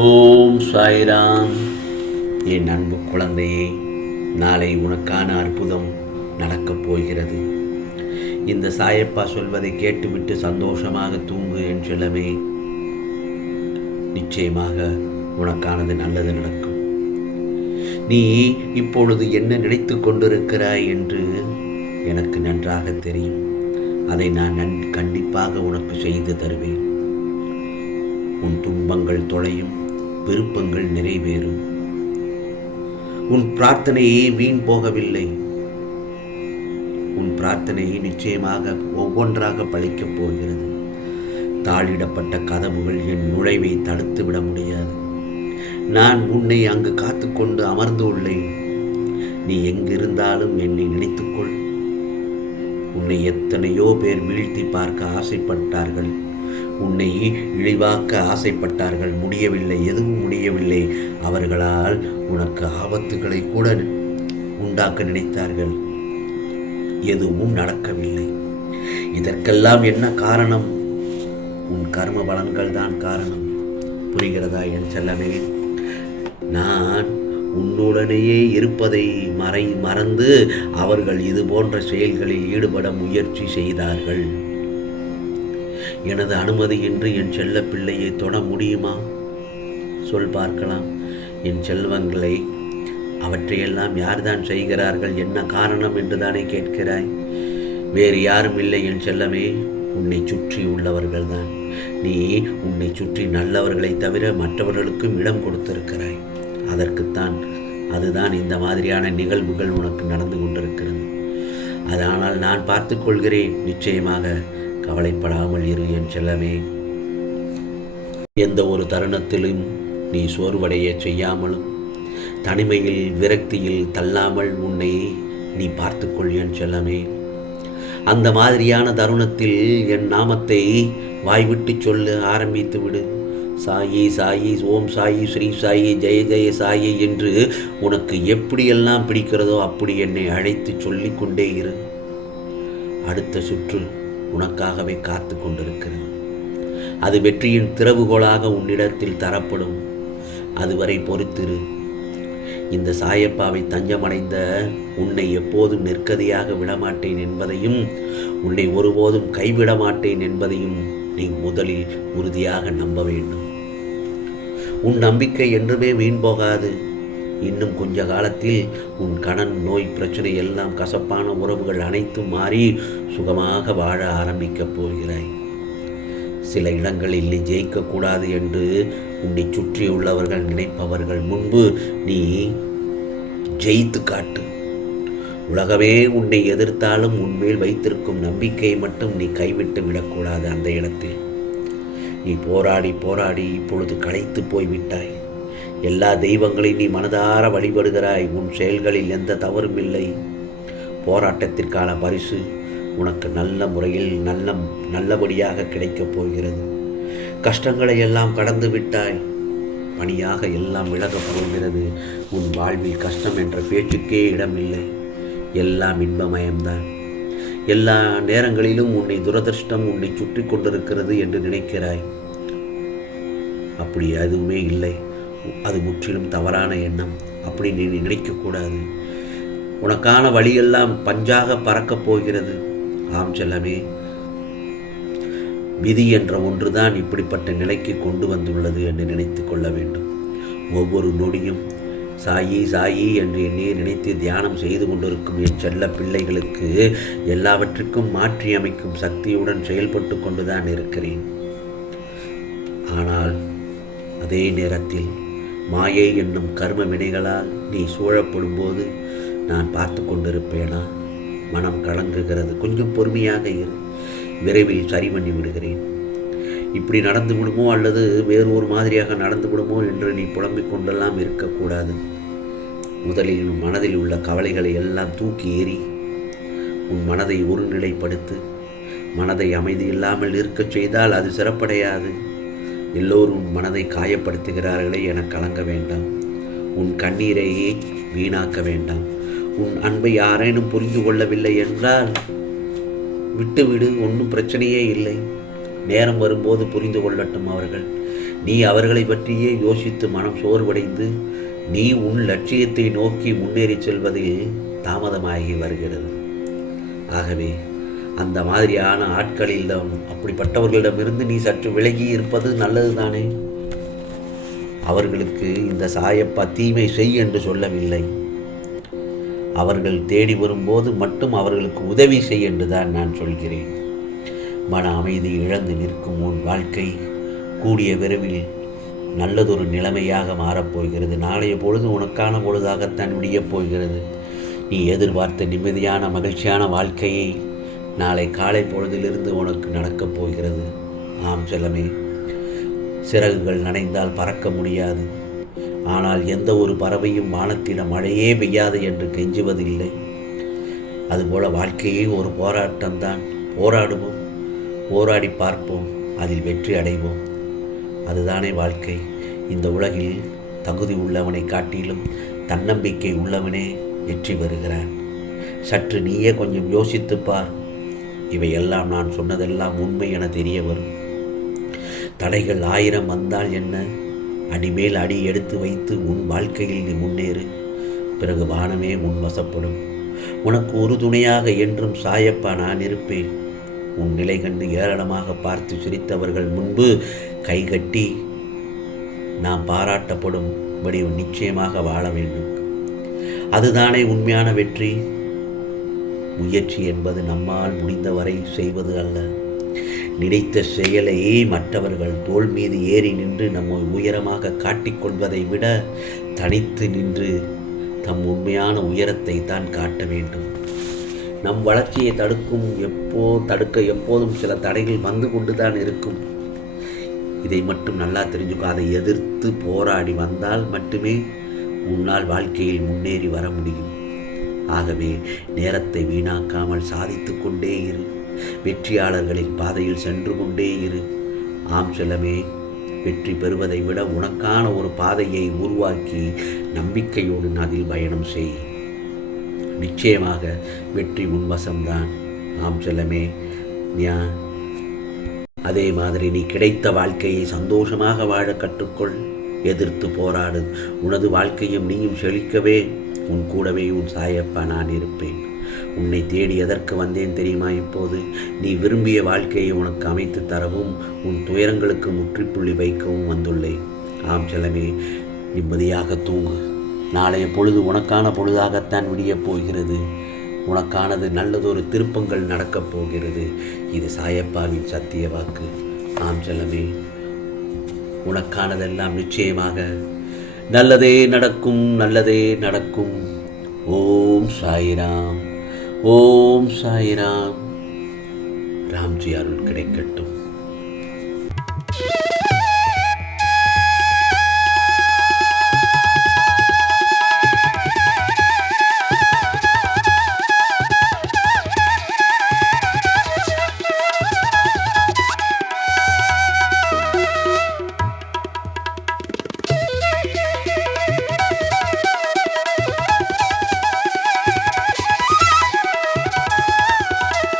ஓம் சாய்ராம். என் அன்பு குழந்தையே, நாளை உனக்கான அற்புதம் நடக்கப் போகிறது. இந்த சாயப்பா சொல்வதை கேட்டுவிட்டு சந்தோஷமாக தூங்கு என் செல்லமே. நிச்சயமாக உனக்கானது நல்லது நடக்கும். நீ இப்பொழுது என்ன நினைத்து கொண்டிருக்கிறாய் என்று எனக்கு நன்றாக தெரியும். அதை நான் கண்டிப்பாக உனக்கு செய்து தருவேன். உன் துன்பங்கள் தொலையும், விருப்பங்கள் நிறைவேறும். உன் பிரார்த்தனையே வீண் போகவில்லை. உன் பிரார்த்தனை நிச்சயமாக ஒவ்வொன்றாக பழிக்கப் போகிறது. தாளிடப்பட்ட கதவுகள் என் நுழைவை தடுத்து விட முடியாது. நான் உன்னை அங்கு காத்துக்கொண்டு அமர்ந்து உள்ளேன். நீ எங்கிருந்தாலும் என்னை நினைத்துக்கொள். உன்னை எத்தனையோ பேர் வீழ்த்தி பார்க்க ஆசைப்பட்டார்கள். உன்னை இழிவாக்க ஆசைப்பட்டார்கள். முடியவில்லை, எதுவும் முடியவில்லை. அவர்களால் உனக்கு ஆபத்துகளை கூட உண்டாக்க நினைத்தார்கள். எதுவும் நடக்கவில்லை. இதற்கெல்லாம் என்ன காரணம்? உன் கர்ம பலன்கள் தான் காரணம். புரிகிறதா என் செல்லமே? நான் உன்னுடனேயே இருப்பதை மறந்து அவர்கள் இது போன்ற செயல்களில் ஈடுபட முயற்சி செய்தார்கள். எனது அனுமதியின்றி என் செல்ல பிள்ளையை தொட முடியுமா? சொல் பார்க்கலாம். என் செல்வங்களை அவற்றையெல்லாம் யார்தான் செய்கிறார்கள், என்ன காரணம் என்று தானே கேட்கிறாய்? வேறு யாரும் இல்லை என் செல்லமே, உன்னை சுற்றி உள்ளவர்கள் தான். நீ உன்னை சுற்றி நல்லவர்களை தவிர மற்றவர்களுக்கும் இடம் கொடுத்திருக்கிறாய். அதுதான் இந்த மாதிரியான நிகழ்வுகள் உனக்கு நடந்து கொண்டிருக்கிறது. அதனால் நான் பார்த்துக் கொள்கிறேன். நிச்சயமாக கவலைப்படாமல் இரு என் செல்லமே. எந்த ஒரு தருணத்திலும் நீ சோர்வடைய செய்யாமலும் தனிமையில் விரக்தியில் தள்ளாமல் உன்னை நீ பார்த்துக்கொள் என் செல்லமே. அந்த மாதிரியான தருணத்தில் என் நாமத்தை வாய்விட்டு சொல்ல ஆரம்பித்து விடு. சாயி சாயி, ஓம் சாயி, ஸ்ரீ சாயி, ஜெய ஜெய சாயி என்று உனக்கு எப்படியெல்லாம் பிடிக்கிறதோ அப்படி என்னை அழைத்து சொல்லிக் கொண்டே இரு. அடுத்த சுற்று உனக்காகவே காத்து கொண்டிருக்கிறது. அது வெற்றியின் திறவுகோலாக உன்னிடத்தில் தரப்படும். அதுவரை பொறுத்திரு. இந்த சாயப்பாவை தஞ்சமடைந்த உன்னை எப்போதும் நிற்கதியாக விடமாட்டேன் என்பதையும், உன்னை ஒருபோதும் கைவிட மாட்டேன் என்பதையும் நீ முதலில் உறுதியாக நம்ப வேண்டும். உன் நம்பிக்கை என்றுமே வீண் போகாது. இன்னும் கொஞ்ச காலத்தில் உன் கடன், நோய், பிரச்சனை எல்லாம், கசப்பான உறவுகள் அனைத்தும் மாறி சுகமாக வாழ ஆரம்பிக்கப் போகிறாய். சில இடங்களில் நீ ஜெயிக்கக்கூடாது என்று உன்னை சுற்றியுள்ளவர்கள் நினைப்பவர்கள் முன்பு நீ ஜெயித்து காட்டு. உலகமே உன்னை எதிர்த்தாலும் உன்மேல் வைத்திருக்கும் நம்பிக்கையை மட்டும் நீ கைவிட்டு விடக்கூடாது. அந்த இடத்தில் நீ போராடி போராடி இப்பொழுது களைத்து போய்விட்டாய். எல்லா தெய்வங்களையும் நீ மனதார வழிபடுகிறாய். உன் செயல்களில் எந்த தவறும் இல்லை. போராட்டத்திற்கான பரிசு உனக்கு நல்ல முறையில் நல்லபடியாக கிடைக்கப் போகிறது. கஷ்டங்களை எல்லாம் கடந்து விட்டாய். பணியாக எல்லாம் விலகப் போகிறது. உன் வாழ்வில் கஷ்டம் என்ற பேச்சுக்கே இடமில்லை. எல்லாம் இன்பமயம்தான். எல்லா நேரங்களிலும் உன்னை துரதிர்ஷ்டம் உன்னை சுற்றி கொண்டிருக்கிறது என்று நினைக்கிறாய். அப்படி எதுவுமே இல்லை. அது முற்றிலும் தவறான எண்ணம். அப்படி நீ நினைக்கக்கூடாது. உனக்கான வழியெல்லாம் பஞ்சாக பறக்கப் போகிறது. ஆம் செல்லமே, விதி என்ற ஒன்றுதான் இப்படிப்பட்ட நிலைக்கு கொண்டு வந்துள்ளது என்று நினைத்து கொள்ள வேண்டும். ஒவ்வொரு நொடியும் சாயி சாயி என்று என்னையே நினைத்து தியானம் செய்து கொண்டிருக்கும் என் செல்ல பிள்ளைகளுக்கு எல்லாவற்றுக்கும் மாற்றி அமைக்கும் சக்தியுடன் செயல்பட்டு கொண்டுதான் இருக்கிறேன். ஆனால் அதே நேரத்தில் மாயை என்னும் கர்ம வினைகளால் நீ சூழப்படும் போது நான் பார்த்து கொண்டிருப்பேனா? மனம் கலங்குகிறது. கொஞ்சம் பொறுமையாக இரு. விரைவில் சரி பண்ணி விடுகிறேன். இப்படி நடந்து விடுமோ அல்லது வேறு ஒரு மாதிரியாக நடந்து விடுமோ என்று நீ புலம்பிக் கொண்டெல்லாம் இருக்கக்கூடாது. முதலில் உன் மனதில் உள்ள கவலைகளை எல்லாம் தூக்கி எறி. உன் மனதை ஒருநிலைப்படுத்து. மனதை அமைதி இல்லாமல் இருக்கச் செய்தால் அது சிறப்படையாது. எல்லோரும் மனதை காயப்படுத்துகிறார்களே என கலங்க வேண்டாம். உன் கண்ணீரையே வீணாக்க வேண்டாம். உன் அன்பை யாரேனும் புரிந்து கொள்ளவில்லை என்றால் விட்டுவிடு. ஒன்றும் பிரச்சனையே இல்லை. நேரம் வரும்போது புரிந்து கொள்ளட்டும் அவர்கள். நீ அவர்களை பற்றியே யோசித்து மனம் சோர்வடைந்து நீ உன் லட்சியத்தை நோக்கி முன்னேறி செல்வதில் தாமதமாகி வருகிறது. ஆகவே அந்த மாதிரியான ஆட்களிடம், அப்படிப்பட்டவர்களிடமிருந்து நீ சற்று விலகி இருப்பது நல்லது தானே. அவர்களுக்கு இந்த சாயப்பா தீமை செய் என்று சொல்லவில்லை. அவர்கள் தேடி வரும்போது மட்டும் அவர்களுக்கு உதவி செய் என்று தான் நான் சொல்கிறேன். மன அமைதி இழந்து நிற்கும் உன் வாழ்க்கை கூடிய விரைவில் நல்லதொரு நிலைமையாக மாறப்போகிறது. நாளைய பொழுது உனக்கான பொழுதாகத்தான் விடியப் போகிறது. நீ எதிர்பார்த்த நிம்மதியான மகிழ்ச்சியான வாழ்க்கையை நாளை காலை பொழுதிலிருந்து உனக்கு நடக்கப் போகிறது. ஆம் செல்லமே, சிறகுகள் நனைந்தால் பறக்க முடியாது. ஆனால் எந்த ஒரு பறவையும் வானத்திடம் மழையே பெய்யாது என்று கெஞ்சுவதில்லை. அதுபோல வாழ்க்கையே ஒரு போராட்டம்தான். போராடுவோம், போராடி பார்ப்போம், அதில் வெற்றி அடைவோம். அதுதானே வாழ்க்கை. இந்த உலகில் தகுதி உள்ளவனை காட்டிலும் தன்னம்பிக்கை உள்ளவனே வெற்றி பெறுகிறான். சற்று நீயே கொஞ்சம் யோசித்துப்பார். இவையெல்லாம் நான் சொன்னதெல்லாம் உண்மை என தெரிய வரும். தடைகள் 1000 வந்தால் என்ன, அடிமேல் அடி எடுத்து வைத்து உன் வாழ்க்கையில் நீ முன்னேறு. பிறகு வானமே முன்வசப்படும். உனக்கு ஒரு துணையாக என்றும் சாயப்பா நான் இருப்பேன். உன் நிலை கண்டு ஏளனமாக பார்த்து சிரித்தவர்கள் முன்பு கைகட்டி நாம் பாராட்டப்படும்படி நிச்சயமாக வாழ வேண்டும். அதுதானே உண்மையான வெற்றி. முயற்சி என்பது நம்மால் முடிந்தவரை செய்வது அல்ல. நினைத்த செயலை மற்றவர்கள் தோள் மீது ஏறி நின்று நம்மை உயரமாக காட்டிக்கொள்வதை விட தனித்து நின்று தம் உண்மையான உயரத்தை தான் காட்ட வேண்டும். நம் வளர்ச்சியை தடுக்க எப்போதும் சில தடைகள் வந்து கொண்டு தான் இருக்கும். இதை மட்டும் நல்லா தெரிஞ்சுக்கோ. அதை எதிர்த்து போராடி வந்தால் மட்டுமே உன்னால் வாழ்க்கையில் முன்னேறி வர முடியும். ஆகவே நேரத்தை வீணாக்காமல் சாதித்து கொண்டே இரு. வெற்றியாளர்களின் பாதையில் சென்று கொண்டே இரு. ஆம் செல்லமே, வெற்றி பெறுவதை விட உனக்கான ஒரு பாதையை உருவாக்கி நம்பிக்கையோடு அதில் பயணம் செய். நிச்சயமாக வெற்றி உன்வசம்தான். ஆம் செல்லமே, அதே மாதிரி நீ கிடைத்த வாழ்க்கையை சந்தோஷமாக வாழ கற்றுக்கொள். எதிர்த்து போராடு. உனது வாழ்க்கையும் நீயும் செழிக்கவே உன் கூடவே உன் சாயப்பா நான் இருப்பேன். உன்னை தேடி எதற்கு வந்தேன் தெரியுமா? இப்போது நீ விரும்பிய வாழ்க்கையை உனக்கு அமைத்து தரவும் உன் துயரங்களுக்கு முற்றுப்புள்ளி வைக்கவும் வந்துள்ளேன். ஆம் செல்லமே, நிம்மதியாக தூங்கு. நாளைய பொழுது உனக்கான பொழுதாகத்தான் விடியப் போகிறது. உனக்கானது நல்லதொரு திருப்பங்கள் நடக்கப் போகிறது. இது சாயப்பாவின் சத்திய வாக்கு. ஆம் செல்லமே, உனக்கானதெல்லாம் நிச்சயமாக நல்லதே நடக்கும், நல்லதே நடக்கும். ஓம் சாய்ராம், ஓம் சாய்ராம். ராம்ஜி அருள் கிடைக்கட்டும்.